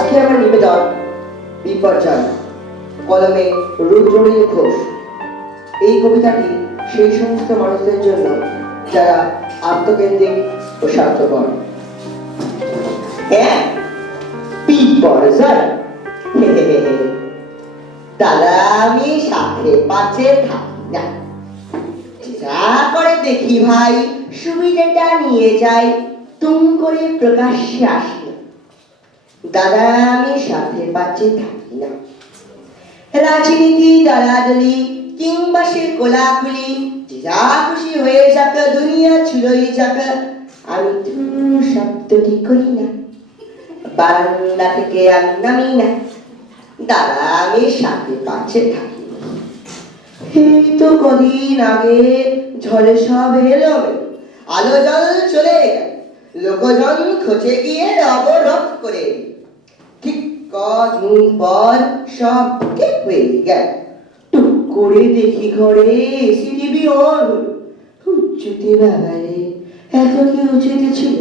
আজকে আমার নিবেদন বিপর্যয়, কলমে রুদ্রনীল ঘোষ। এই কবিতাটি সেই সমস্ত মানুষদের জন্য যারা আত্মকেন্দ্রিক ও স্বার্থপর। হ্যাঁ, বিপর্যয়। দাদা আমি সাথে পাচ্ছে থাকি না, যা করে দেখি ভাই সুবিধাটা নিয়ে যাই, তুম করে প্রকাশ্যে আসি না। দাদা আমি সাথে পাচ্ছে থাকি না, রাজনীতি দলাদলি কিংবা সে কোলাকুলি, যা খুশি হয়ে যাক, দুনিয়া ছুড়োই যাক, আমি তু শব্দটি করি না, বারান্দা থেকে আমি নামি না। দাদা আমি সাথে পাচ্ছে থাকি না। এই তো কদিন আগে ঝড়ে সব এলো, আলো জল চলে গেল, লোকজন খোঁজে গিয়ে অবরোধ করে, ঠিক কদিন পর সব ঠিক হয়ে গেল। টুক করে দেখি ঘরে এসি টিভি অন হলো। উচ্চতে বাবারে, এত কি উচিত ছিল?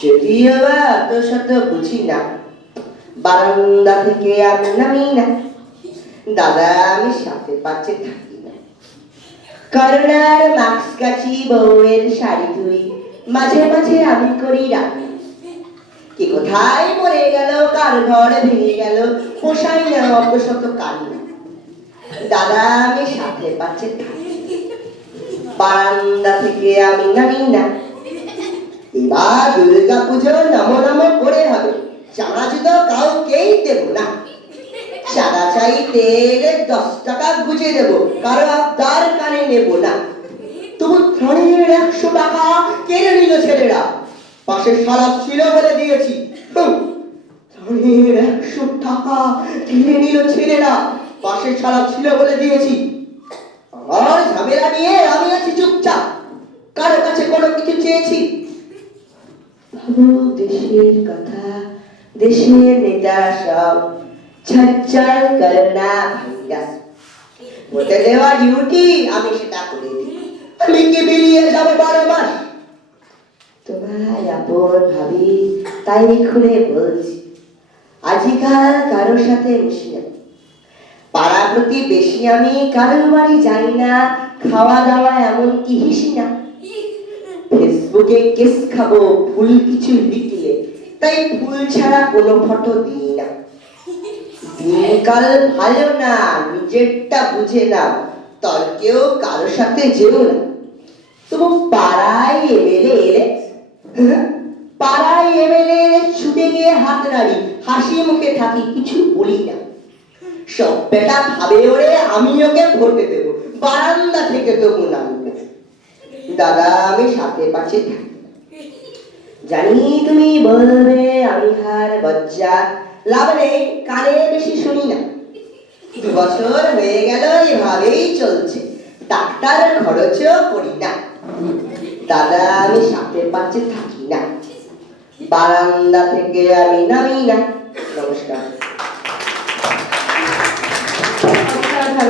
যদিও বা এত শত বুঝি না, বারান্দা থেকে আমি নামি না। দাদা আমি সাথে পাচ্ছে থাকি না। করোনার মাস্ক কাছি, বউয়ের শাড়ি ধুই, মাঝে মাঝে আমি করি রান্না। কি কোথায় মরে গেল, কার ঘর ভেঙে গেল, পোষাই না অত শত কান্না। দাদা আমি সাথে পাচ্ছে থাকি, বারান্দা থেকে আমি নামি না। এবার দুর্গা পুজো নম নম করে হবে, চানা জুতো কাউকেই দেব না। চাঁদা চাইতে 10 টাকা গুজে দেব, কারো আবদার কানে নেব না। তবু ত্রাণের 100 টাকা কেড়ে নিল ছেলেরা, পাশে সারা ছিল বলে দিয়েছি। ত্রাণের 100 টাকা কেড়ে নিল ছেলেরা, পাশে সারা ছিল বলে দিয়েছি। আর ঝামেলা নিয়ে আমি আছি চুপচাপ, কারো কাছে কোনো কিছু চেয়েছি? ভাবো দেশের কথা, দেশের নেতা সব ছচ্ছর করোনা ভাইরাস, ওটা দেওয়া ডিউটি আমি সেটা করে দিই। আমি কি বেরিয়ে যাবো 12 মাস? তোমার আপন ভাবি, তাই খুলে বলছি, আজকাল কারোর সাথে মিশি না। পাড়া প্রতিবেশী আমি কারোর বাড়ি যাই না, খাওয়া দাওয়া এমন কি হিসি না। ফেসবুকে কেস খাবো ফুল কিছু লিখলে, তাই ফুল ছাড়া কোনো ফটো দিই না। দিনকাল ভালো না, নিজেরটা বুঝে না, তর্কেও কারোর সাথে যেও না। তবু পাড়ায় এমএলএ এলে, পাড়ায় এমএলএ ছুটে গিয়ে হাত নাড়ি, হাসি মুখে থাকি, কিছু বলি না। সব বেটা ভাবে ওরে আমি ওকে ভোটে দেবো, বারান্দা থেকে তবু নামবো। দাদা আমি সাথে পাচ্ছে থাকি, জানি তুমি বলবে আমি হার বজ্জা, লাভ নেই কানে বেশি শুনি না। 2 বছর হয়ে গেল এভাবেই চলছে, ডাক্তার খরচও করি না। দাদা আমি সাথে পাচ্ছে থাকি না, বারান্দা থেকে আমি নামি না। নমস্কার।